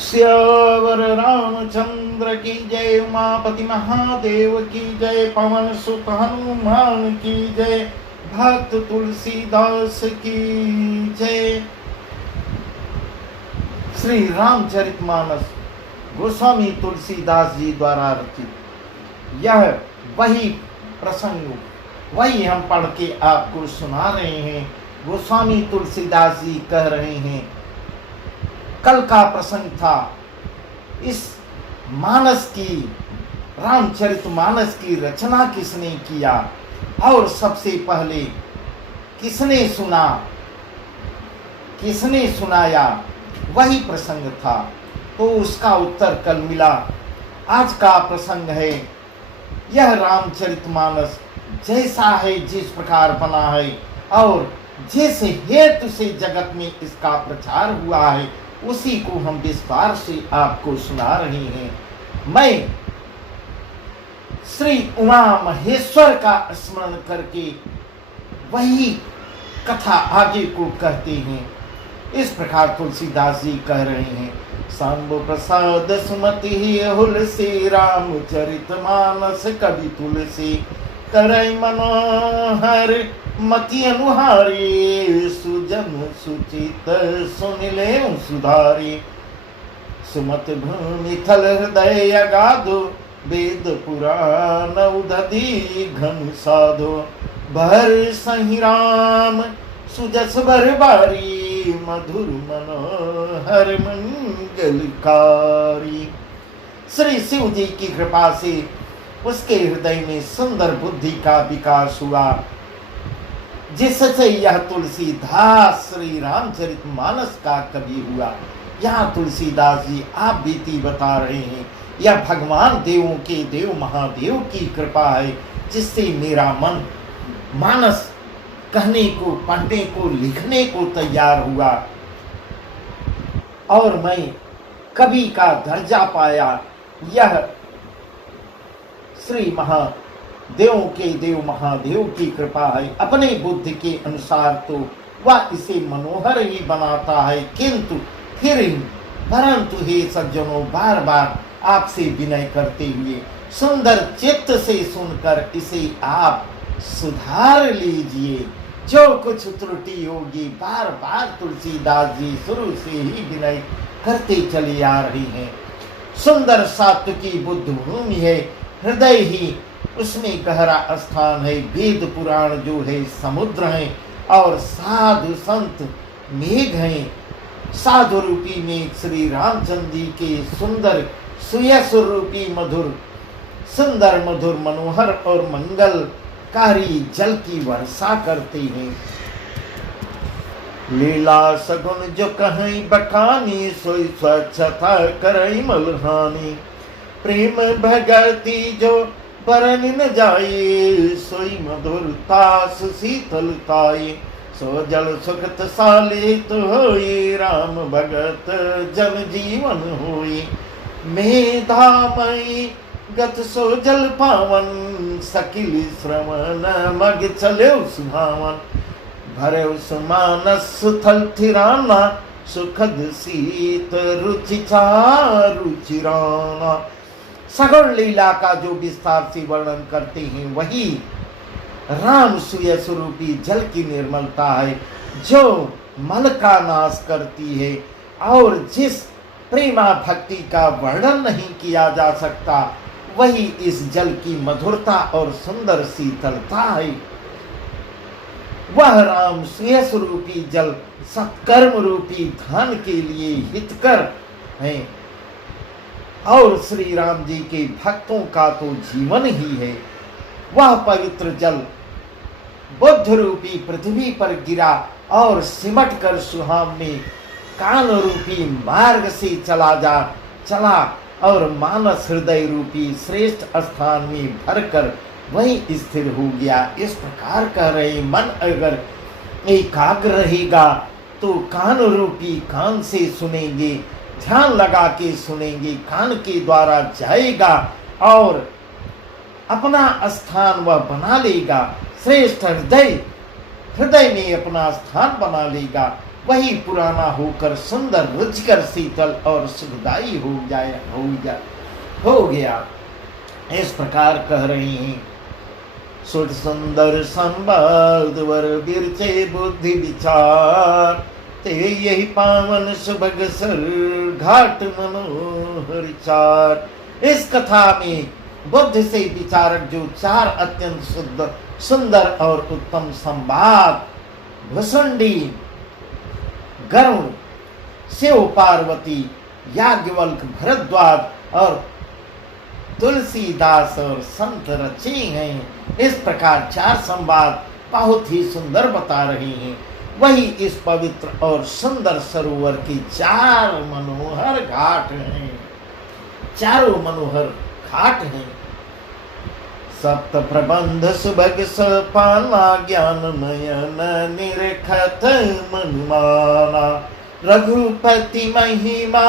श्यावर रामचंद्र की जय, उमापति महादेव की जय, पवन सुत हनुमान की जय, भक्त तुलसीदास की जय। श्री रामचरितमानस गोस्वामी तुलसीदास जी द्वारा रचित यह वही प्रसंग, वही हम पढ़ के आपको सुना रहे हैं। गोस्वामी तुलसीदास जी कह रहे हैं, कल का प्रसंग था इस मानस की, रामचरितमानस की रचना किसने किया और सबसे पहले किसने सुना, किसने सुनाया, वही प्रसंग था। तो उसका उत्तर कल मिला। आज का प्रसंग है, यह रामचरितमानस जैसा है, जिस प्रकार बना है और जिस हेतु से जगत में इसका प्रचार हुआ है, उसी को हम विस्तार से आपको सुना रहे हैं। मैं श्री उमा महेश्वर का स्मरण करके वही कथा आगे को कहते हैं। इस प्रकार तुलसीदास जी कह रहे हैं, शंभु प्रसाद सुमति हुल से रामचरितमानस कवि तुलसी करई मनोहर मति अनुहारी, सुजन सुचित सुनिले सुधारी, सुमत भूमि थल हृदय अगाधो, वेद पुराण उदधि घन साधो, भर सही राम सुजस भर बारी, मधुर मनोहर मंगलकारी। श्री शिव जी की कृपा से उसके हृदय में सुंदर बुद्धि का विकास हुआ, जिससे यह तुलसीदास श्री रामचरितमानस का कवि हुआ। यहाँ तुलसीदास जी आप बीती बता रहे हैं, यह भगवान देवों के देव महादेव की कृपा है, जिससे मेरा मन मानस कहने को, पढ़ने को, लिखने को तैयार हुआ और मैं कवि का दर्जा पाया। यह श्री महादेवों के देव महादेव की कृपा है। अपने बुद्धि के अनुसार तो वह इसे मनोहर ही बनाता है, किंतु परंतु हे सज्जनों, बार बार आपसे विनय करते हुए सुंदर चित्त से सुनकर इसे आप सुधार लीजिए। जो कुछ त्रुटि होगी, बार बार तुलसीदास जी शुरू से ही विनय करते चले आ रहे हैं। सुंदर सात्विकी बुद्ध भूमि है, हृदय ही उसमें गहरा स्थान है, वेद पुराण जो है समुद्र है, और साधु संत मेघ हैं। साधु रूपी में श्री रामचंद्र जी के सुंदर सुयस रूपी मधुर, सुंदर मधुर मनोहर और मंगलकारी जल की वर्षा करते हैं। लीला सगुन जो कहीं बखानी, सोई स्वच्छता करई मलहानी, प्रेम भगति जो बरन न जाए, सोई मधुरता शीतलताई, सो जल सुखत सालित होई, राम भगत जन जीवन होई, मेधामयी गत सो जल पावन, सकिल श्रवण मग चले सुहावन, भरे उस मानस सुथल थिराना, सुखद शीत रुचिराना। सगुण लीला का जो विस्तार से वर्णन करते हैं, वही राम सुयस रूपी जल की निर्मलता है, जो मल का नाश करती है, और जिस प्रेमा भक्ति का वर्णन नहीं किया जा सकता, वही इस जल की मधुरता और सुंदर शीतलता है। वह राम सुयस रूपी जल सत्कर्म रूपी धन के लिए हितकर है, और श्री राम जी के भक्तों का तो जीवन ही है। वह पवित्र जल बुद्ध रूपी पृथ्वी पर गिरा और सिमट कर सुहावने कान रूपी मार्ग से चला और मानस हृदय रूपी श्रेष्ठ स्थान में भरकर वहीं स्थिर हो गया। इस प्रकार कह रहे, मन अगर एकाग्र रहेगा तो कान रूपी कान से सुनेंगे, ध्यान लगा के सुनेंगे, कान के द्वारा जाएगा और अपना स्थान वह बना लेगा। श्रेष्ठ हृदय में अपना स्थान बना लेगा। वही पुराना होकर सुंदर, रुचिकर, शीतल और सुखदायी हो गया। इस प्रकार कह रही हैं। सुर सुंदर संवाद वर बिरचे बुद्धि विचार, ते यही पावन सुभग सर घाट मनोहर चार। इस कथा में बुद्ध से विचारक जो चार अत्यंत सुंदर और उत्तम संवाद भुसुंडी, गरुड़, शिव पार्वती, याज्ञवल्क, भरद्वाज और तुलसीदास और संत रचे हैं। इस प्रकार चार संवाद बहुत ही सुंदर बता रही हैं। वही इस पवित्र और सुंदर सरोवर की चार मनोहर घाट हैं, चारों मनोहर घाट हैं। सप्त प्रबंध सुभग सपाना, ज्ञान नयन निरखत मनुमाना, रघुपति महिमा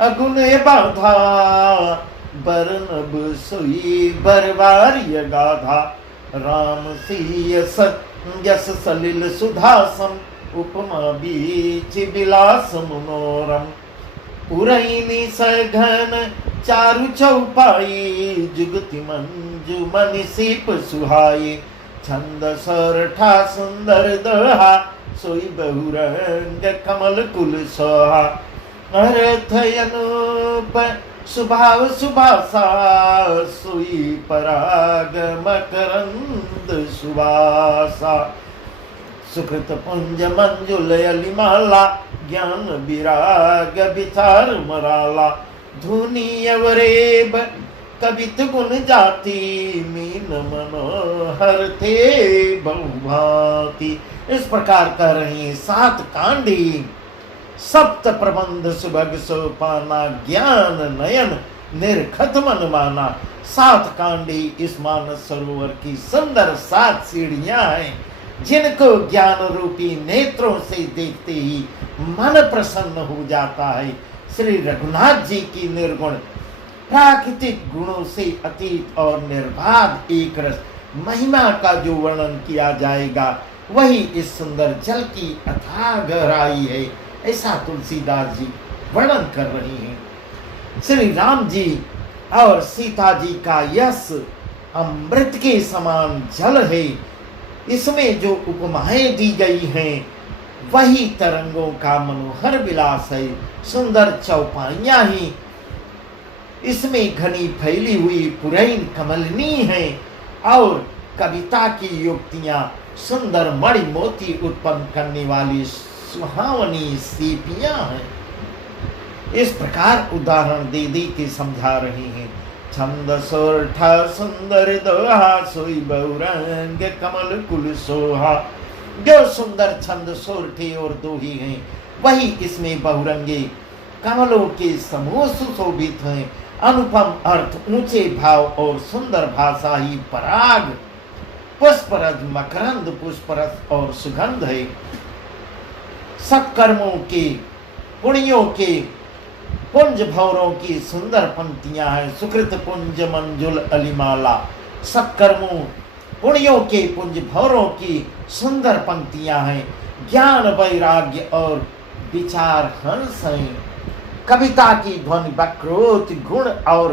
अगुण बाधा, बरनब सुई बरवार्य गाधा, राम सीय यस सलिल सुधासम, उपमा बीच विलास मनोरम, पुरैनी सघन चारु चौपाई, जुगति मंजु मनि सीप सुहाई, छंद सरठा सुंदर दोहा, सोई बहुरंग कमल कुल सोहा, अर्थ अनूप सुभाव सुभासा, सोई पराग मकरंद सुवासा, सुकृत पुंज मंजुल अलिमाला, ज्ञान विराग विचार मराला, धुनी अवरेब कवित गुण जाति, मीन मनोहर थे बहुभांति। इस प्रकार कह रही हैं। सात कांडी, सप्त प्रबंध सुभग सोपाना, ज्ञान नयन निर्खत मन माना। सात कांडी इस मानस सरोवर की सुंदर सात सीढ़ियां हैं, जिनको ज्ञान रूपी नेत्रों से देखते ही मन प्रसन्न हो जाता है। श्री रघुनाथ जी की निर्गुण प्राकृतिक गुणों से अतीत और निर्बाध एक रस महिमा का जो वर्णन किया जाएगा, वही इस सुंदर जल की अथाह गहराई है, ऐसा तुलसीदास जी वर्णन कर रही हैं। श्री राम जी और सीता जी का यश अमृत के समान जल है। इसमें जो उपमाएं दी गई हैं, वही तरंगों का मनोहर विलास है। सुंदर चौपाइयां ही इसमें घनी फैली हुई पुरैन कमलनी है, और कविता की युक्तियां सुंदर मणि मोती उत्पन्न करने वाली सुहावनी सीपियां हैं। इस प्रकार उदाहरण दे दे के समझा रही हैं। छंद सोरठा सुंदर दोहा, सोई बहुरंग कमल कुल सोहा। जो सुंदर छंद सोरठे और दोही हैं, वही इसमें बहुरंगे कमलों के समूह सुशोभित हैं। अनुपम अर्थ, ऊंचे भाव और सुंदर भाषा ही पराग, पुष्परज, मकरंद, पुष्परस और सुगंध है। सत्कर्मों के, पुण्यों के, पुंज भौरों की सुंदर पंक्तियां हैं। सुकृत पुंज मंजुल अलिमाला। सत्कर्मों, पुण्यों के पुंज भौरों की सुंदर पंक्तियां हैं। ज्ञान, वैराग्य और विचार हंस हैं। कविता की ध्वनि, वक्रोत, गुण और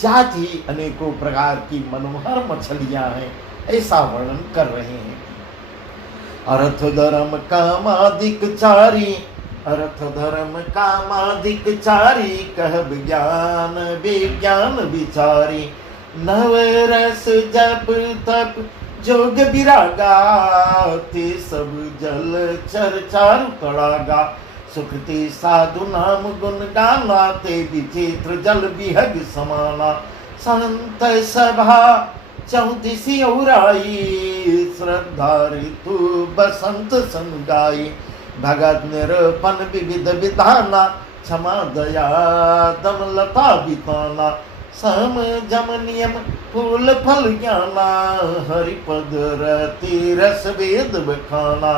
जाति अनेकों प्रकार की मनोहर मछलियां हैं, ऐसा वर्णन कर रहे हैं। अर्थ धर्म कामादिक चारी, अर्थ धर्म कामादिक चारी, कह विज्ञान विज्ञान विचारी। नव रस जप तप जोग विरागा, ते सब जल चर चारु तड़ागा। सुकृति साधु नाम गुण गाना, ते विचित्र जल विहग समाना। संत सभा चौदिसी औराई, श्रद्धा ऋतु बसंत संगाई। भगत निरूपण विविध विधाना, क्षमा दया दम लता बिताना। सम जम नियम फूल फल ज्ञाना, हरिपद रति रस वेद बखाना।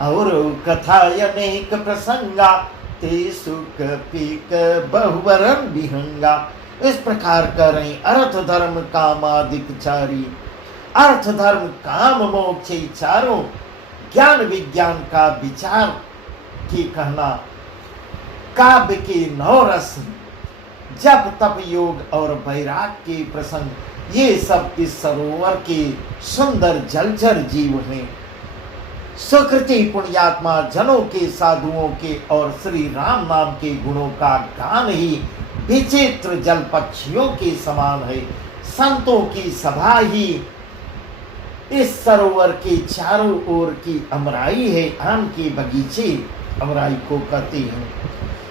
और कथा अनेक प्रसंगा, ते सुख पीक बहुवरन विहंगा। इस प्रकार कर रही। अर्थ धर्म कामादिक चारी, अर्थ धर्म काम मोक्ष चारों ज्ञान विज्ञान का विचार की कहना, काव्य के नवरस, जप तप योग और वैराग के प्रसंग, ये सब इस सरोवर के सुंदर जलचर जीव हैं। सुकृति पुण्यात्मा जनों के, साधुओं के और श्री राम नाम के गुणों का गान ही विचित्र जल पक्षियों के समान है। संतों की सभा ही इस सरोवर के चारों ओर की अमराई है। आम के बगीचे, अमराई को कहते हैं,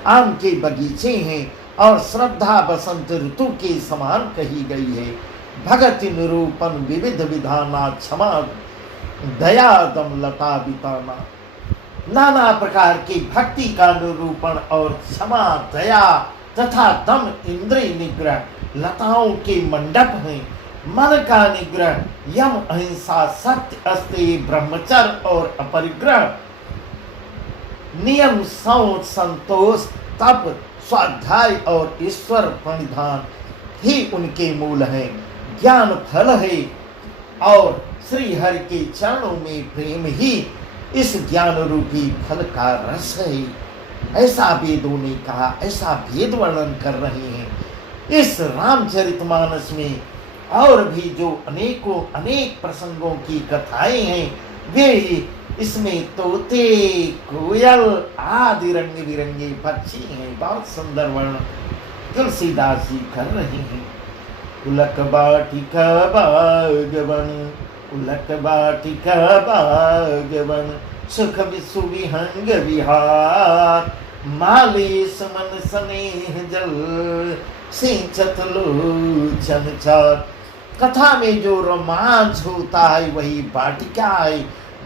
आम के बगीचे हैं और श्रद्धा बसंत ऋतु के समान कही गई है। भगति निरूपण विविध विधाना, क्षमा दया दम लता बिताना। नाना प्रकार की भक्ति का निरूपण और क्षमा दया तथा दम इंद्रिय निग्रह लताओं के मंडप हैं। मन का निग्रह, यम अहिंसा, सत्य अस्तेय, ब्रह्मचर्य और अपरिग्रह, नियम शौच संतोष, तप स्वाध्याय और ईश्वर प्रणिधान ही उनके मूल हैं। ज्ञान फल है और श्री हरि के चरणों में प्रेम ही इस ज्ञान रूपी फल का रस है। ऐसा वेदों ने कहा, ऐसा वेद वर्णन कर रहे हैं। इस रामचरितमानस में और भी जो अनेकों अनेक प्रसंगों की कथाएं हैं, वे ही इसमें तोते, कोयल आदि रंग बिरंगे पक्षी हैं। बहुत सुंदर वर्णन तुलसीदास जी कर रहे हैं। उलक बाटिका बागवन, उलक बाटिका बागवन, सुख सुविहंग विहार, माली सुमन स्नेह जल, सिंचत लोचन चार। कथा में जो रोमांच होता है वही बाटिका है,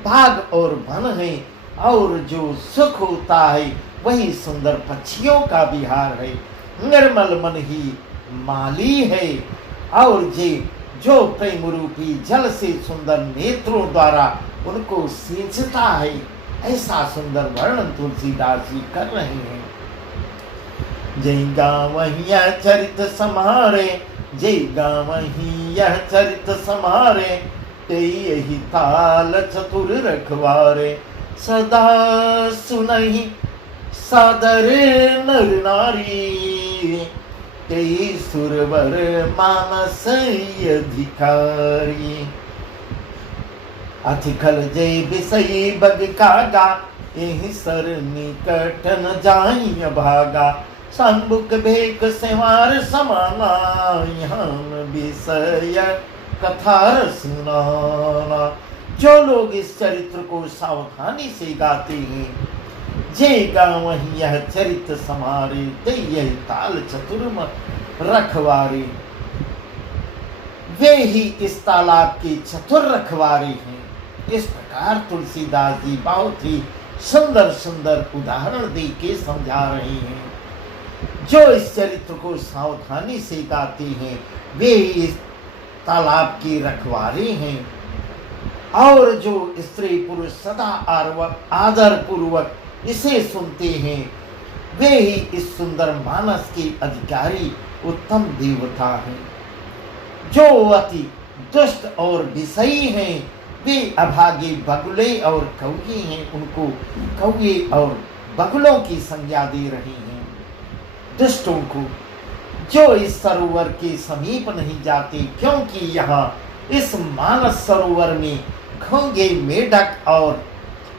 बाग और वन है, और जो सुख होता है वही सुंदर पक्षियों का विहार है। निर्मल मन ही माली है, और जो प्रेम रूपी जल से सुंदर नेत्रों द्वारा उनको सींचता है। ऐसा सुंदर वर्णन तुलसीदास जी कर रहे हैं। जय गावहि यह चरित समारे, जय गावहि यह चरित समारे, ते यही ताल चतुर रखवारे, सदा सुनहि सादर नर नारी, ते सुरवर मानस अधिकारी। अथिकल जय विषय बग कागा, एहि सर निकट न जाई भागा, संबुक भेक सेवार समाना, यहाँ विषय कथा सुनाना। जो लोग इस चरित्र को सावधानी से गाते हैं, जे गावहि यह चरित समारे, ते यही ताल चतुर रखवारे, वे ही इस तालाब के चतुर रखवारे हैं। इस प्रकार तुलसीदास जी बहुत ही सुंदर सुंदर उदाहरण दे के समझा रहे हैं। जो इस चरित्र को सावधानी से गाते हैं वे इस तालाब के रखवारे हैं, और जो स्त्री पुरुष सदा आदर पूर्वक इसे सुनते हैं वे ही इस सुंदर मानस के अधिकारी उत्तम देवता हैं। जो अति दुष्ट और विषयी हैं वे अभागे बगुले और कौए हैं, उनको कौए और बगुलों की संज्ञा दे रहे हैं। दुष्टों को जो इस सरोवर के समीप नहीं जाते, क्योंकि यहाँ इस मानस सरोवर में घोंगे, मेढक और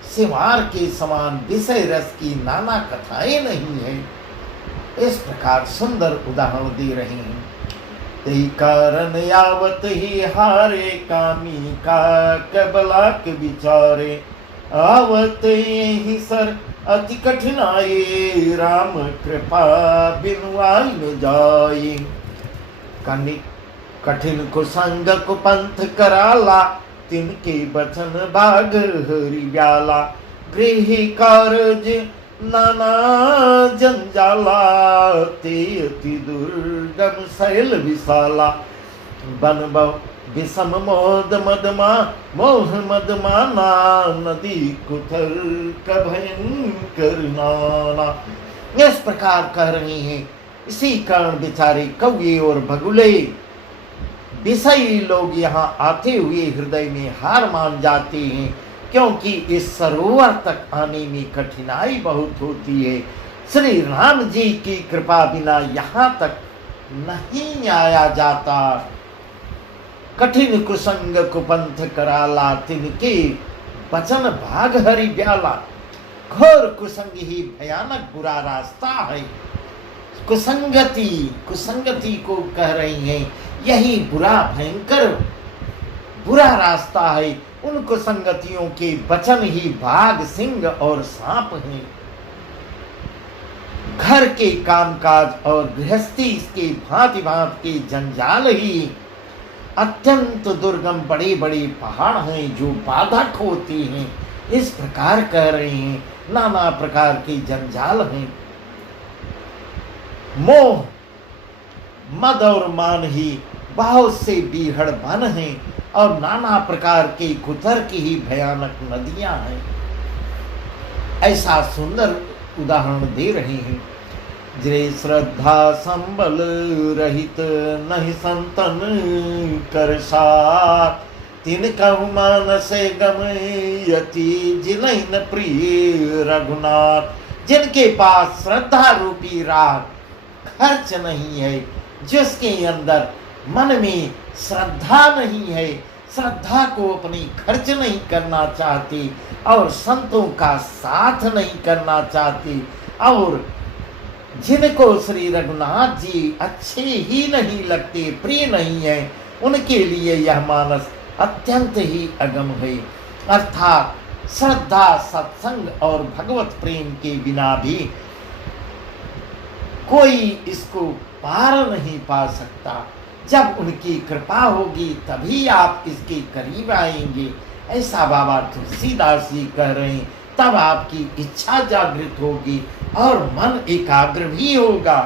सिंवार के समान विषय रस की नाना कथाएं नहीं है। इस प्रकार सुंदर उदाहरण दे रहे हैं। तेहि कारण यावत ही हारे, कामी का कबलाक विचारे, आवत यही सर अति कठिनाई, राम कृपा बिनु आई न जाई। कठिन कुसंग कुपंथ कराला, तिनके बचन भाग हरि ब्याला। गृह कारज नाना जंजाला, ते अति दुर्गम शैल विशाला। बन विषम मोद मदमा मोह मदमाना, नदी कुथर भयंकर नाना। इस प्रकार कह रहे हैं। इसी कारण बेचारे कौए और भगुले विषयी लोग यहाँ आते हुए हृदय में हार मान जाते हैं, क्योंकि इस सरोवर तक आने में कठिनाई बहुत होती है। श्री राम जी की कृपा बिना यहाँ तक नहीं आया जाता। कठिन कुसंग कुपंथ कराला, तिनके वचन भाग हरि ब्याला। घोर कुसंग ही भयानक बुरा रास्ता है। कुसंगति, कुसंगति को कह रही हैं, यही बुरा भयंकर बुरा रास्ता है। उन कुसंगतियों के वचन ही बाघ, सिंह और सांप हैं। घर के कामकाज और गृहस्थी के भांति भांति के जंजाल ही अत्यंत दुर्गम बड़े बड़े पहाड़ हैं जो बाधक होती हैं। इस प्रकार कह रहे हैं, नाना प्रकार के जंजाल हैं। मोह, मद और मान ही बहुत से बीहड़ बन हैं और नाना प्रकार के कुतर्क ही भयानक नदियां हैं। ऐसा सुंदर उदाहरण दे रहे हैं। जे श्रद्धा संबल रहित नहीं संतन कर साथ, तिन कहु मानस गमयति जिनहिन प्रिय रघुनाथ। जिनके पास श्रद्धा रूपी राग खर्च नहीं है, जिसके अंदर मन में श्रद्धा नहीं है, श्रद्धा को अपनी खर्च नहीं करना चाहती और संतों का साथ नहीं करना चाहती, और जिनको श्री रघुनाथ जी अच्छे ही नहीं लगते, प्रिय नहीं है, उनके लिए यह मानस अत्यंत ही अगम है। अर्थात श्रद्धा, सत्संग और भगवत प्रेम के बिना भी कोई इसको पार नहीं पा सकता। जब उनकी कृपा होगी तभी आप इसके करीब आएंगे। ऐसा बाबा तुलसीदास जी कह रहे हैं। तब आपकी इच्छा जागृत होगी और मन एकाग्र भी होगा।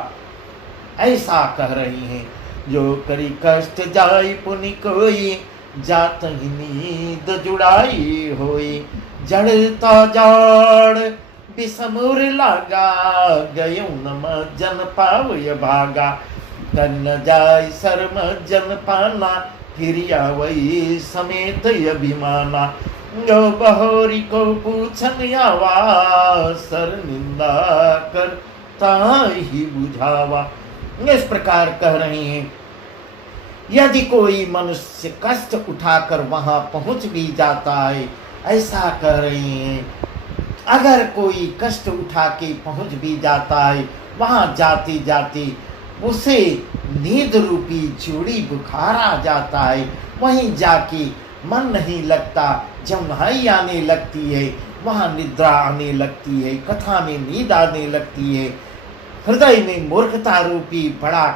ऐसा कह रही हैं। जो करी कष्ट जाय पुनि कोई, जात ही नींद जुड़ाई होई। जड़ता जाड़ बिसमुर लागा, गयो नम जन पावय भागा। तन जाय शर्म जन पाना, फिर आवई समेत अभिमाना। जो बहोरी को पूछन आवा, सर निंदा कर ताहि बुझावा। इस प्रकार कह रहे हैं। यदि कोई मनुष्य कष्ट उठाकर वहां पहुंच भी जाता है, ऐसा कह रहे हैं, अगर कोई कष्ट उठा के पहुंच भी जाता है, वहां जाते जाते उसे नींद रूपी जोड़ी बुखार आ जाता है, वहीं जाके मन नहीं लगता, जम्हाई आने लगती है, वहां निद्रा आने लगती है, कथा में नींद आने लगती है, हृदय में मूर्खता रूपी बड़ा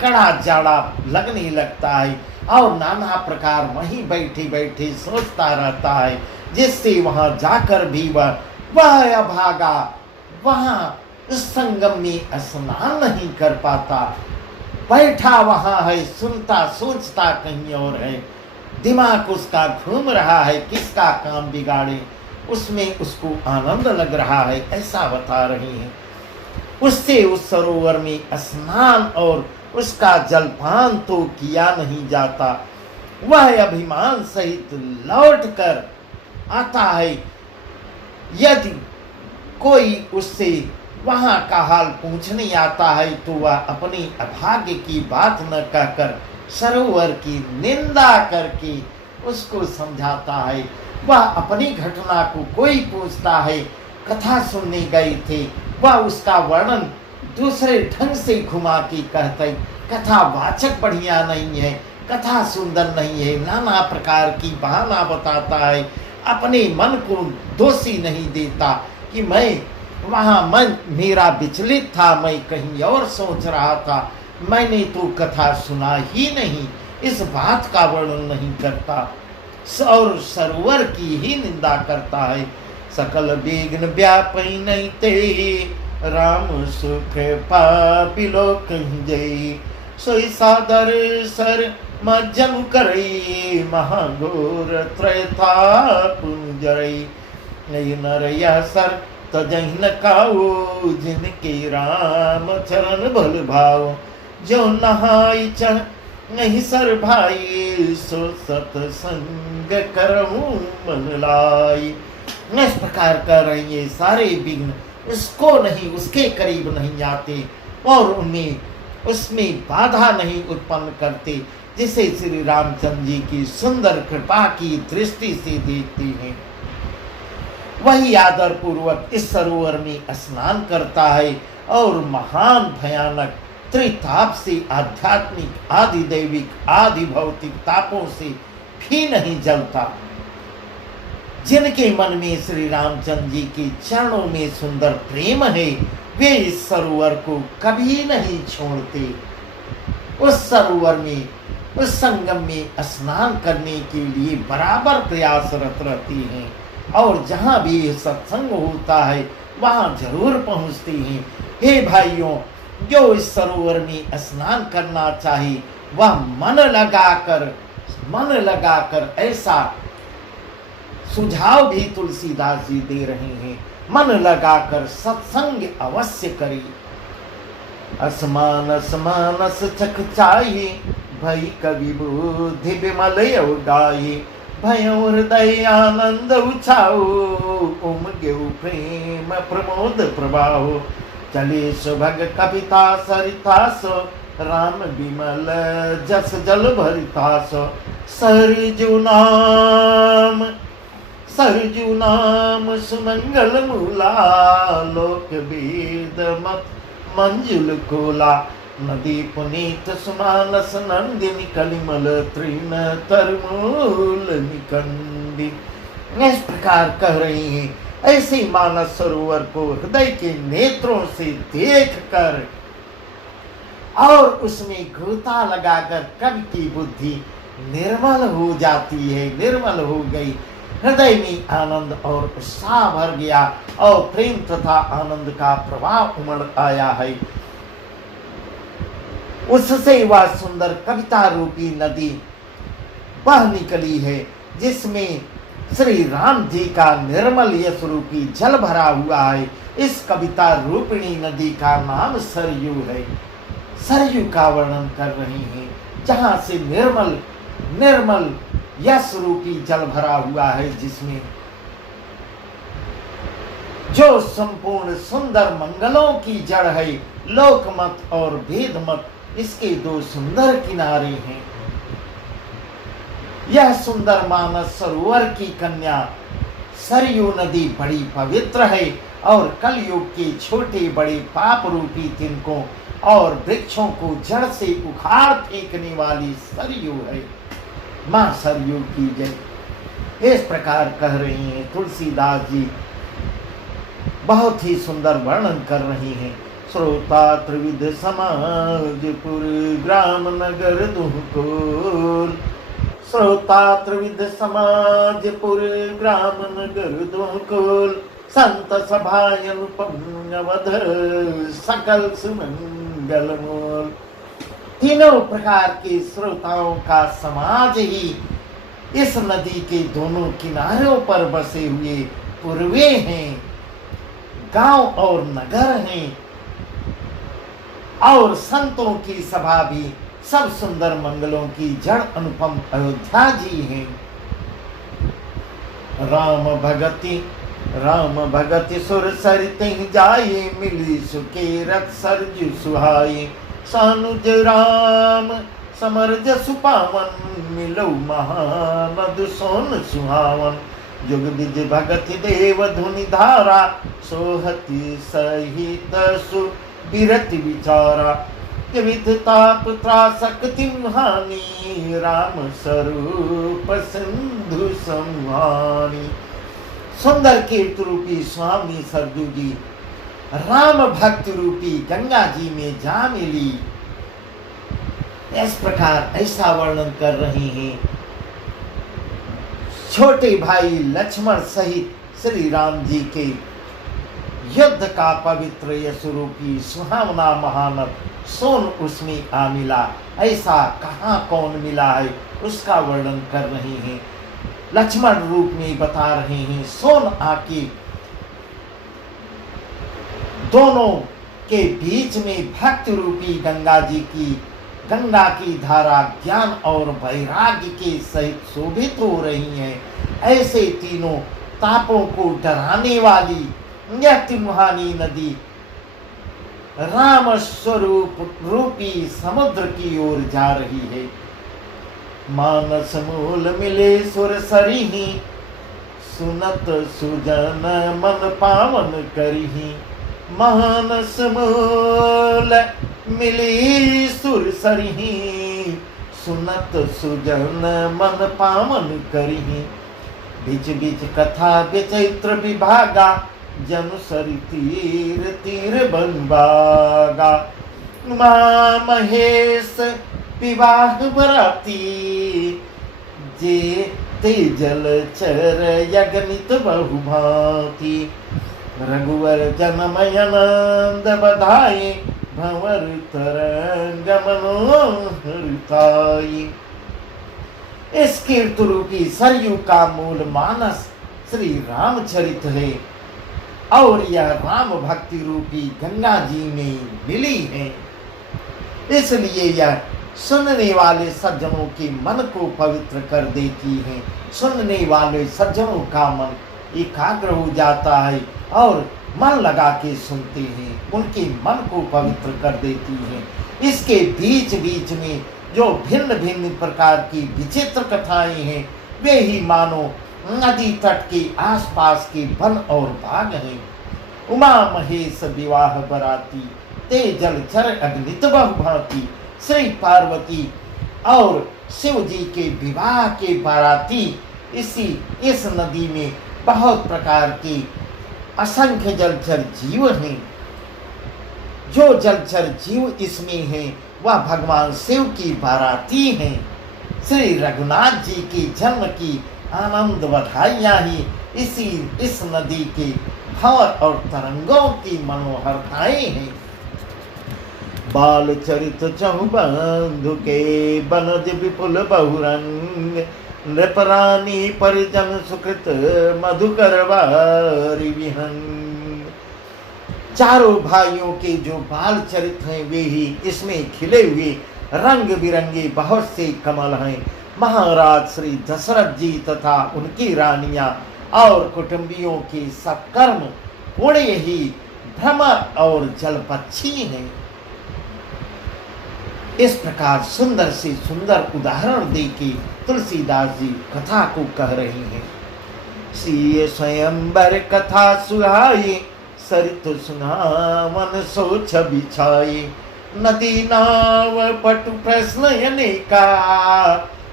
कड़ा जाड़ा लगने लगता है और नाना प्रकार वहीं बैठे बैठे सोचता रहता है, जिससे वहां जाकर भी वह अभागा वहां उस संगम में स्नान नहीं कर पाता। बैठा वहां है, सुनता सोचता कहीं और है, दिमाग उसका घूम रहा है, किसका काम बिगाड़े, उसमें उसको आनंद लग रहा है। ऐसा बता रहे हैं। उससे उस सरोवर में स्नान और उसका जलपान तो किया नहीं जाता। वह अभिमान सहित लौट कर आता है। यदि कोई उससे वहां का हाल पूछने आता है तो वह अपनी अभाग्य की बात न कहकर सरोवर की निंदा करके उसको समझाता है। वह अपनी घटना को कोई पूछता है, कथा सुनने गए थे, वह उसका वर्णन दूसरे ढंग से घुमा के कहते, कथा वाचक बढ़िया नहीं है, कथा सुंदर नहीं है, नाना प्रकार की बहाना बताता है। अपने मन को दोषी नहीं देता कि मैं वहाँ मन मेरा विचलित था, मैं कहीं और सोच रहा था, मैंने तो कथा सुना ही नहीं, इस बात का वर्णन नहीं करता और सरोवर की ही निंदा करता है। सकल विघ्न व्यापै नहीं ते, राम सुख पापी लोक जई। सोई सादर सर मज्जन करई, महाघोर त्रयताप जरई। नर यह सर तजहिन काऊ, जिनके राम चरण भल भाव। जो नहाई चढ़ नहीं सर भाई सो सतसंग करऊं मन लाई। इस प्रकार कर रहे ये सारे विघ्न उसको नहीं, उसके करीब नहीं आते और उसमें बाधा नहीं उत्पन्न करते, जिसे श्री रामचंद्र जी की सुंदर कृपा की दृष्टि से देखते हैं। वही आदर पूर्वक इस सरोवर में स्नान करता है और महान भयानक त्रिताप से, आध्यात्मिक आदि दैविक आदि भौतिक तापों से भी नहीं जलता। जिनके मन में श्री रामचंद्र जी के चरणों में सुंदर प्रेम है, वे इस सरोवर को कभी नहीं छोड़ते। उस सरोवर में, उस संगम में स्नान करने के लिए बराबर प्रयासरत रहते हैं और जहाँ भी सत्संग होता है वहाँ जरूर पहुँचते हैं। हे भाइयों, जो इस सरोवर में स्नान करना चाहे वह मन लगाकर ऐसा सुझाव भी तुलसीदास जी दे रहे हैं, मन लगाकर सत्संग अवश्य करे। असमानस मानस चख चाहिए, भई कवि बुद्धि विमल गाये, भयो हृदय आनंद उछाओ, उमग्यो प्रेम प्रमोद प्रभाओ, चले सुभग कविता सरितासो, राम विमल जस जल भरितासो, सरजू नाम सुमंगल मूला, लोक वेद मत मंजुल कोला, नदी पुनीत सुमानस नंदिनी, कलिमल तृण तरमूल निकंदी। इस प्रकार कह रही हैं। ऐसे मानस सरोवर को हृदय के नेत्रों से देखकर और उसमें गोता लगाकर कवि की बुद्धि निर्मल हो जाती है, निर्मल हो गई। हृदय में आनंद और उत्साह भर गया और प्रेम तथा आनंद का प्रवाह उमड़ आया है। उससे वह सुंदर कविता रूपी नदी बह निकली है, जिसमें श्री राम जी का निर्मल यश रूपी जल भरा हुआ है। इस कविता रूपिणी नदी का नाम सरयू है। सरयू का वर्णन कर रही हैं, जहाँ से निर्मल यश रूपी जल भरा हुआ है, जिसमें जो संपूर्ण सुंदर मंगलों की जड़ है। लोकमत और भेदमत इसके दो सुंदर किनारे हैं। यह सुंदर मानस सरोवर की कन्या सरयू नदी बड़ी पवित्र है और कलयुग के छोटे बड़े पाप रूपी तिनकों और वृक्षों को जड़ से उखाड़ फेंकने वाली सरयू है। मां सरयू की जय। इस प्रकार कह रही हैं तुलसीदास जी, बहुत ही सुंदर वर्णन कर रही हैं। श्रोता त्रिविध समाजपुर ग्राम नगर दुहकोल, श्रोता त्रिविध समाजपुर ग्राम नगर दुहकोल, संत सभायन पुण्यवध सकल सुमंगल मोल। तीनों प्रकार के श्रोताओं का समाज ही इस नदी के दोनों किनारों पर बसे हुए पूर्वे हैं, गांव और नगर हैं और संतों की सभा भी सब सुंदर मंगलों की जड़ अनुपम अयोध्या जी हैं। राम भगति सुर सरिते जाए, मिली सुके रथ सरजु सुहाई, सानुज राम समरज सुपावन, मिलो महानद सोन सुहावन, जुग बिज भगति देव धुनि धारा, सोहति सहित सुबिरति विचारा, विविध ताप त्रासक तिम्हानी, राम स्वरूप सिंधु संहानी। सुंदर कीर्ति रूपी स्वामी सरजू जी राम भक्ति रूपी गंगा जी में जा मिली। इस प्रकार ऐसा वर्णन कर रहे हैं। छोटे भाई लक्ष्मण सहित श्री राम जी के युद्ध का पवित्र यश रूपी सुहावना महानद सोन उसमें आ मिला। ऐसा कहाँ कौन मिला है उसका वर्णन कर रहे हैं। लक्ष्मण रूप में बता रहे हैं। सोन आके दोनों के बीच में भक्ति रूपी गंगा जी की गंगा की धारा ज्ञान और वैराग्य के सहित शोभित हो रही है। ऐसे तीनों तापों को डराने वाली यह तिमुहानी नदी राम स्वरूप रूपी समुद्र की ओर जा रही है। मानस मूल मिले सुर सरिही, सुनत सुजन मन पावन करिही। मानस मूल मिली सुर सरिही, सुनत सुजन मन पावन करिही। बीच बीच कथा विचित्र विभागा, जनु सरि तीर तीर बनबागा। उमा महेश विवाह बराती, जे ते जल चर यगनित बहुभांति। रघुवर जनमयनंद बधाई, भंवर तरंग मनोहरताई। इस कीर्त रूपी सरयू का मूल मानस श्री रामचरित है और यह राम भक्ति रूपी गंगा जी में मिली है। इसलिए यह सुनने वाले सज्जनों के मन को पवित्र कर देती है। सुनने वाले सज्जनों का मन एकाग्र हो जाता है और मन लगा के सुनते हैं, उनके मन को पवित्र कर देती है। इसके बीच बीच में जो भिन्न भिन्न प्रकार की विचित्र कथाएं हैं, वे ही मानो नदी तट के आसपास के वन और बाग हैं। उमा महेश विवाह बराती, ते जलचर अग्नित बहुभांति। श्री पार्वती और शिव जी के विवाह के बाराती इस नदी में बहुत प्रकार के असंख्य जलचर जीव हैं। जो जलचर जीव इसमें हैं वह भगवान शिव की बाराती हैं। श्री रघुनाथ जी की जन्म की आनंद बधाइयाँ ही इस नदी के भंवर और तरंगों की मनोहरताएं हैं। बाल चरित चहुबंधु के बनज विपुल बहुरंग, नृपरानी परिजन सुकृत मधुकर वारी विहंग। चारों भाइयों के जो बाल चरित हैं वे ही इसमें खिले हुए रंग बिरंगे बहुत से कमल हैं। महाराज श्री दशरथ जी तथा उनकी रानियां और कुटुंबियों के सत्कर्म पुण्य ही भ्रमर और जलपक्षी हैं। इस प्रकार सुंदर से सुंदर उदाहरण देके तुलसीदास जी कथा को कह रहे हैं। सीय स्वयंवर कथा सुहाई, सरित सुनावन सोच बिछाई। नदी नाव पटु प्रश्न अनेका,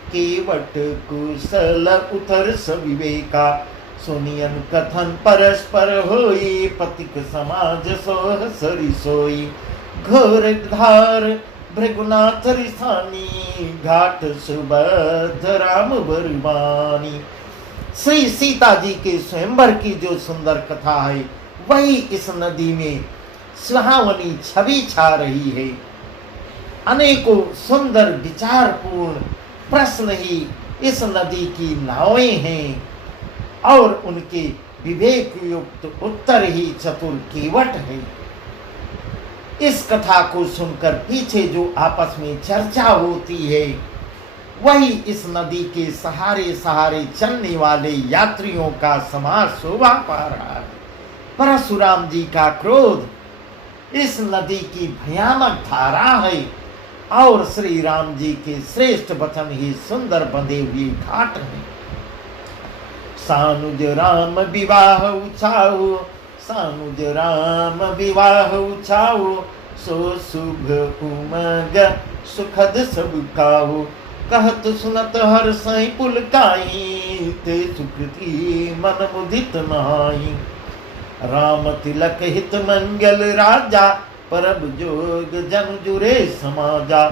केवट कुशल उतर सविवेका। सुनियन कथन परस्पर होई, पतिक समाज सोह सरि सोई। घोर धार भृगुनाथ रिसानी, घाट सुबध राम बरबानी। श्री सीता जी के स्वयंवर की जो सुंदर कथा है वही इस नदी में सुहावनी छवि छा रही है। अनेकों सुंदर विचारपूर्ण प्रश्न ही इस नदी की नावें हैं और उनके विवेक युक्त उत्तर ही चतुर केवट है। इस कथा को सुनकर पीछे जो आपस में चर्चा होती है वही इस नदी के सहारे सहारे चलने वाले यात्रियों का समाज शोभा पा रहा है। परशुराम जी का क्रोध इस नदी की भयानक धारा है और श्री राम जी के श्रेष्ठ वचन ही सुंदर बंधे हुए घाट हैं। सानुज राम विवाह उछाओ, सानुज राम विवाह उछाओ। सो शुभ उमग सुखद सब काहू। कहत सुनत हर साई पुलकाई, ते सुकृति मन मुदित नहाई। राम तिलक हित मंगल राजा, परब जोग जन जुरे समाजा।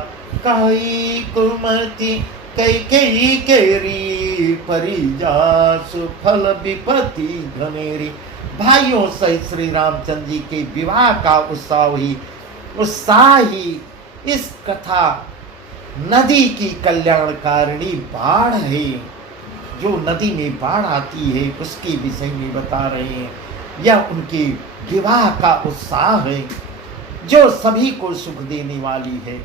कही कुमति कई केरी, परिजा सुफल विपति घनेरी। भाइयों सहित श्री रामचंद्र जी के विवाह का उत्साह ही इस कथा नदी की कल्याणकारिणी बाढ़ है। जो नदी में बाढ़ आती है उसके विषय में बता रहे हैं। यह उनके विवाह का उत्साह है जो सभी को सुख देने वाली है।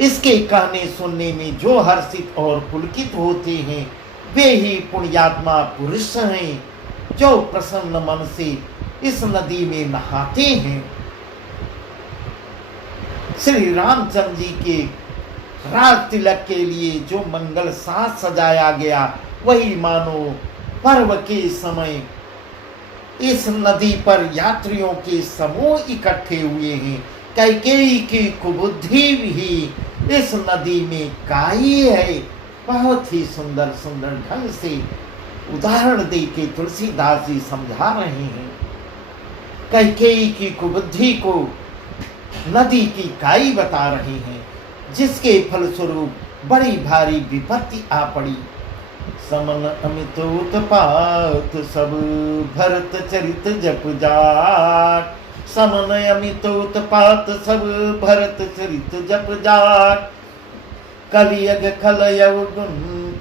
इसके कहने सुनने में जो हर्षित और पुलकित होते हैं वे ही पुण्यात्मा पुरुष हैं, जो प्रसन्न मन से इस नदी में नहाते हैं। श्री रामचंद्र जी के राज तिलक के लिए जो मंगल साज सजाया गया वही मानो पर्व के समय इस नदी पर यात्रियों के समूह इकट्ठे हुए हैं। कैकेयी की कुबुद्धि भी इस नदी में गाई है। बहुत ही सुंदर सुंदर ढंग से उदाहरण दे के तुलसीदास जी समझा रहे हैं। कैकेयी की कुबुद्धि को नदी की काई बता रहे हैं, जिसके फलस्वरूप बड़ी भारी विपत्ति आ पड़ी। समन अमित उत्पात सब भरत चरित जप जाट, समन अमित उत्पात सब भरत चरित जप जाट, कलियग खलयव गुण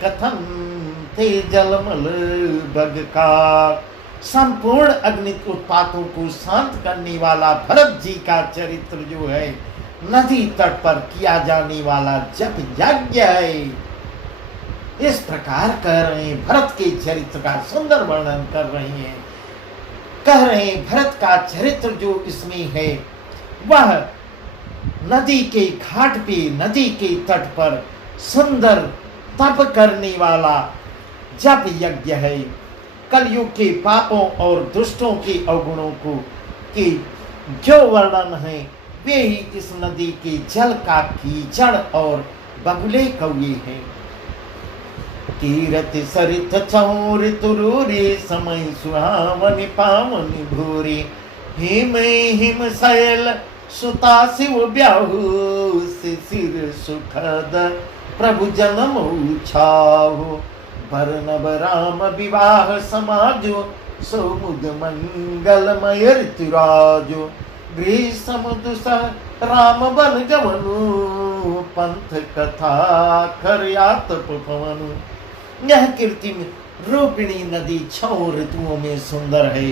कथन ते जलमल बगकार। संपूर्ण अग्नित उत्पातों को शांत करने वाला भरत जी का चरित्र जो है नदी तट पर किया जाने वाला जप यज्ञ है। इस प्रकार कह रहे हैं, भरत के चरित्र का सुंदर वर्णन कर रहे हैं। कह रहे हैं भरत का चरित्र जो इसमें है वह नदी के घाट पे, नदी के तट पर सुंदर तप करने वाला जप यज्ञ है। कलयुग के पापों और दुष्टों के अवगुणों को की जो वर्णन है वे ही इस नदी के जल का कीचड़ और बगुले कौए हैं। कीरत सरित चौर तुरूरे समय सुहावन पावन भूरे, हिम हिम शैल सुता शिव ब्याहु से सिर सुखद प्रभु जन्म उछाहु, भरनब राम विवाह समाजो सौमुद मंगलमय ऋतुराजो, गृह समुद सह राम बन गवनु पंथ कथा खरयात पवनु। यह कीर्ति रूपिणी नदी 6 ऋतुओं में सुंदर है।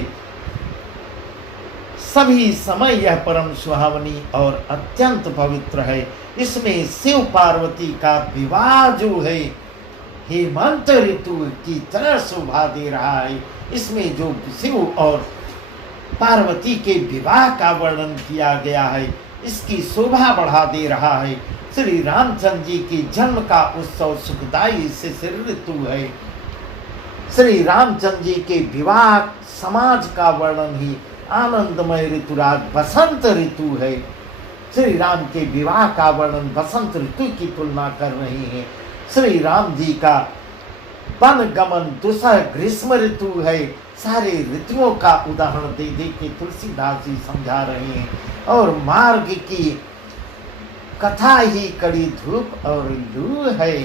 सभी समय यह परम सुहावनी और अत्यंत पवित्र है। इसमें शिव पार्वती का विवाह जो है हेमंत ऋतु की तरह शोभा दे रहा है। इसमें जो शिव और पार्वती के विवाह का वर्णन किया गया है इसकी शोभा बढ़ा दे रहा है। श्री रामचंद्र जी की जन्म का उत्सव सुखदायी शिशिर ऋतु है। श्री रामचंद्र जी के विवाह समाज का वर्णन ही आनंदमय ऋतुराज बसंत ऋतु है। श्री राम के विवाह का वर्णन बसंत ऋतु की तुलना कर रहे हैं। श्री राम जी का वन गमन दुसह ग्रीष्म ऋतु है। सारे ऋतुओं का उदाहरण दे दे के तुलसीदास जी समझा रहे हैं। और मार्ग की कथा ही कड़ी धूप और लू है।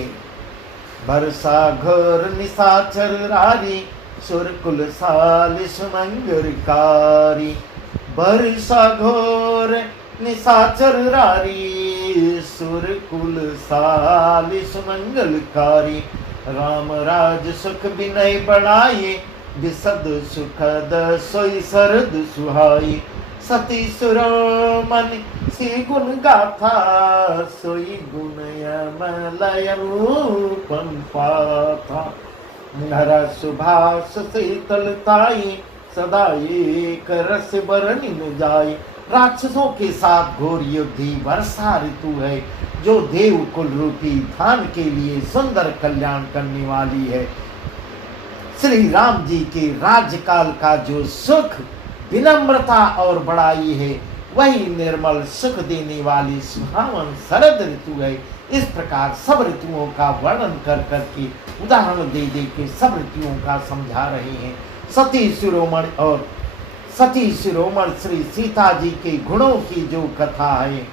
बरसा घोर निशाचर रारी सुरकुल सालिस मंगलकारी, बरसा घोर निशाचर रारी सुरकुल सालिस मंगलकारी, राम राज सुख विनय बढ़ाए विशद सुखद सोई सरद सुहाई, सती सुरमन सी गुण गाथा सोई गुणयमलय रूपम पाथा, नर सुभाष शीतलताई सदा एक रस बरन जाई। राक्षसों के साथ घोर युद्धि वर्षा ऋतु है जो देव कुल रूपी धान के लिए सुंदर कल्याण करने वाली है। श्री राम जी के राज्यकाल का जो सुख विनम्रता और बड़ाई है वही निर्मल सुख देने वाली सुहावन शरद ऋतु है। इस प्रकार सब ऋतुओं का वर्णन कर करके उदाहरण दे दे के सब ऋतुओं का समझा रहे हैं। सती शिरोमणि और सती शिरोमणि श्री सीता जी के गुणों की जो कथा है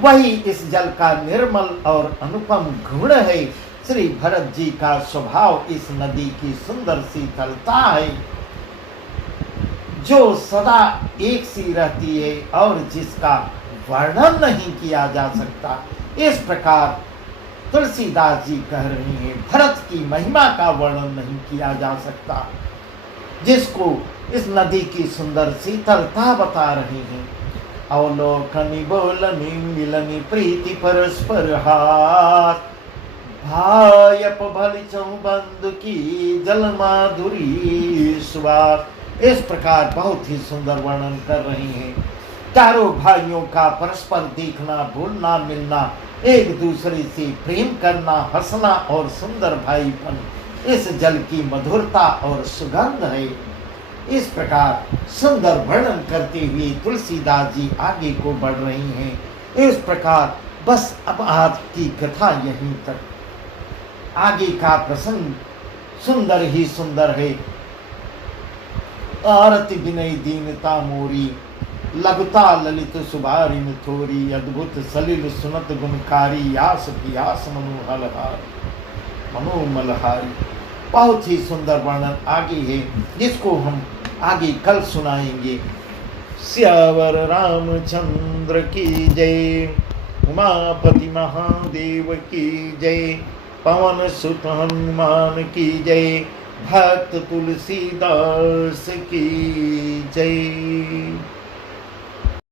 वही इस जल का निर्मल और अनुपम गुण है। श्री भरत जी का स्वभाव इस नदी की सुंदर शीतलता है जो सदा एक सी रहती है और जिसका वर्णन नहीं किया जा सकता। इस प्रकार तुलसीदास जी कह रहे हैं भरत की महिमा का वर्णन नहीं किया जा सकता, जिसको इस नदी की सुंदर शीतलता बता रहे हैं। अवलोकनी बोलनी मिलनी प्रीति परस्पर हाथ, भायप भली बंधु की जल माधुरी सुवास। इस प्रकार बहुत ही सुंदर वर्णन कर रही हैं। चारों भाइयों का परस्पर देखना, भूलना मिलना, एक दूसरे से प्रेम करना, हंसना और सुंदर भाईपन इस जल की मधुरता और सुगंध है। इस प्रकार सुंदर वर्णन करते हुए तुलसीदास जी आगे को बढ़ रही हैं। इस प्रकार बस अब आज की कथा यहीं तक। आगे का प्रसंग सुंदर ही सुंदर है। आरती विनय दीनता मोरी, लघुता ललित सुबारिन थोरी, अद्भुत सलिल सुनत गुणकारी, यास पियास मनोमलहारी। बहुत ही सुंदर वर्णन आगे है, जिसको हम आगे कल सुनाएंगे। स्यावर रामचंद्र की जय, उमापति महादेव की जय, पवन सुत हनुमान की जय, भक्त तुलसीदास की जय।